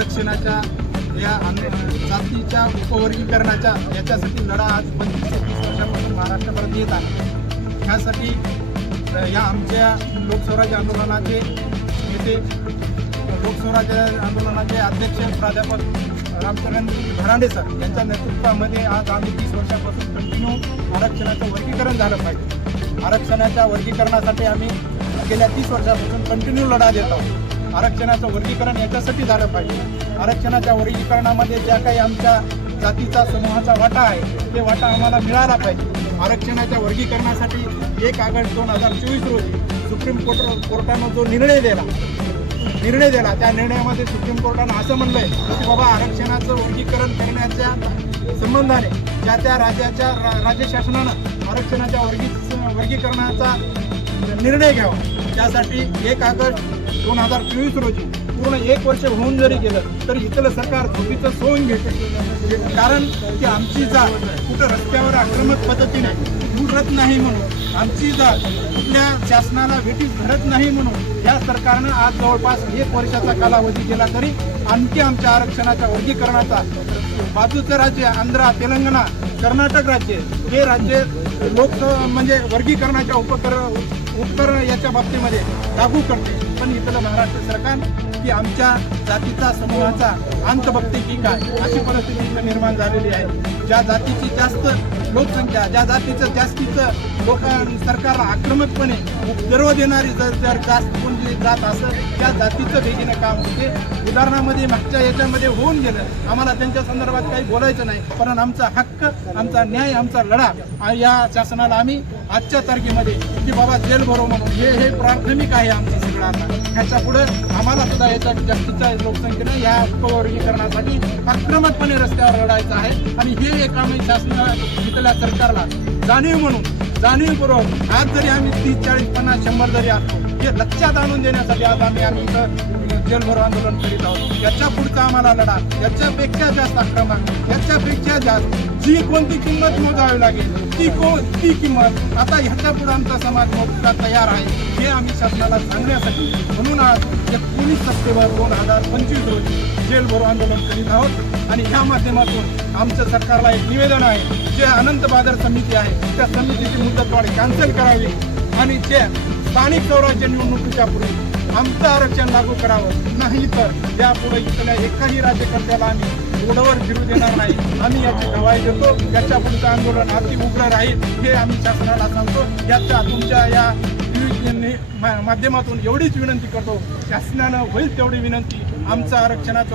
आरक्षणाच्या या जातीच्या उपवर्गीकरणाच्या याच्यासाठी लढा आज 25-30 वर्षापासून महाराष्ट्रभरात येत आहे। ह्यासाठी या आमच्या लोकस्वराज्य आंदोलनाचे नेते, लोकस्वराज्य आंदोलनाचे अध्यक्ष प्राध्यापक रामचंद्र भरांडे सर यांच्या नेतृत्वामध्ये आज आम्ही 30 वर्षापासून कंटिन्यू आरक्षणाचं वर्गीकरण झालं पाहिजे। आरक्षणाच्या वर्गीकरणासाठी आम्ही गेल्या 30 वर्षापासून कंटिन्यू लढा देत आहोत। आरक्षणाचं वर्गीकरण याच्यासाठी झालं पाहिजे। आरक्षणाच्या वर्गीकरणामध्ये ज्या काही आमच्या जातीचा समूहाचा वाटा आहे ते वाटा आम्हाला मिळाला पाहिजे। आरक्षणाच्या वर्गीकरणासाठी 1 ऑगस्ट 2024 रोजी सुप्रीम कोर्टानं जो निर्णय दिला त्या निर्णयामध्ये सुप्रीम कोर्टानं असं म्हणलंय की बाबा आरक्षणाचं वर्गीकरण करण्याच्या संबंधाने त्या राज्याच्या राज्य शासनानं आरक्षणाच्या वर्गीकरणाचा निर्णय घ्यावा। त्यासाठी 1 ऑगस्ट 2024 रोजी पूर्ण 1 वर्ष होऊन जरी गेलं तरी इथलं सरकार झोपीचं सोंग घेते। कारण की आमची जात कुठं रस्त्यावर आक्रमक पद्धतीने उठत नाही म्हणून, आमची जात कुठल्या शासनाला भेटीस धरत नाही म्हणून या सरकारनं आज जवळपास 1 वर्षाचा कालावधी गेला तरी आणखी आमच्या आरक्षणाच्या वर्गीकरणाचा बाजूचं राज्य आंध्र, तेलंगणा, कर्नाटक राज्य हे राज्य म्हणजे वर्गीकरणाच्या उपकरण याच्या बाबतीमध्ये लागू करते। पण इथलं महाराष्ट्र सरकार की आमच्या जातीचा समूहाचा अंत बघते की काय, अशी परिस्थिती इथं निर्माण झालेली आहे। ज्या जातीची जास्त लोकसंख्या, ज्या जातीचं जास्तीचं सरकारला आक्रमकपणे उपद्रव देणारी जर जास्त कोणती जात असेल त्या जातीचं भेटीनं काम होते। उदाहरणामध्ये मागच्या याच्यामध्ये होऊन गेलं, आम्हाला त्यांच्या संदर्भात काही बोलायचं नाही, पण आमचा हक्क, आमचा न्याय, आमचा लढा या शासनाला आम्ही आजच्या तारखेमध्ये की बाबा जेल भरो म्हणून हे प्राथमिक आहे आमची सगळ्यांना। ह्याच्या पुढे आम्हाला सुद्धा याच्या जास्तीच्या लोकसंख्येनं या उपवर्गीकरणासाठी आक्रमकपणे रस्त्यावर लढायचं आहे। आणि हे एक आम्ही शासनाला इथल्या सरकारला जाणीवपूर्वक आज जरी आम्ही 30, 40, 50, 100 जरी असतो हे लक्षात आणून देण्यासाठी आज आम्ही इथं जेल भरो आंदोलन करीत आहोत। याच्या पुढचा आम्हाला लढा याच्यापेक्षा जास्त आक्रमक, याच्यापेक्षा जास्त जी कोणती किंमत मोजावी लागेल ती किंमत आता ह्याच्या पुढे आमचा समाज मोजायला तयार आहे हे आम्ही शासनाला सांगण्यासाठी म्हणून आज 19 सप्टेंबर 2025 रोजी जेल भरो आंदोलन करीत आहोत। आणि ह्या माध्यमातून आमचं सरकारला एक निवेदन आहे, जे अनंत बाजार समिती आहे त्या समितीची मुदतवाढ कॅन्सल करावी आणि जे स्थानिक स्वराज्य निवडणुकीच्या पूर्वी आमचं आरक्षण लागू करावं, नाही तर यापुढे इथल्या एकाही राज्यकर्त्याला आम्ही रोडवर फिरू देणार नाही। आम्ही याची गवाही देतो। याच्या पुढचं आंदोलन अति उग्र राहील हे आम्ही शासनाला सांगतो। याच्या तुमच्या या माध्यमातून एवढीच विनंती करतो, शासनानं होईल तेवढी विनंती आमचं आरक्षणाचं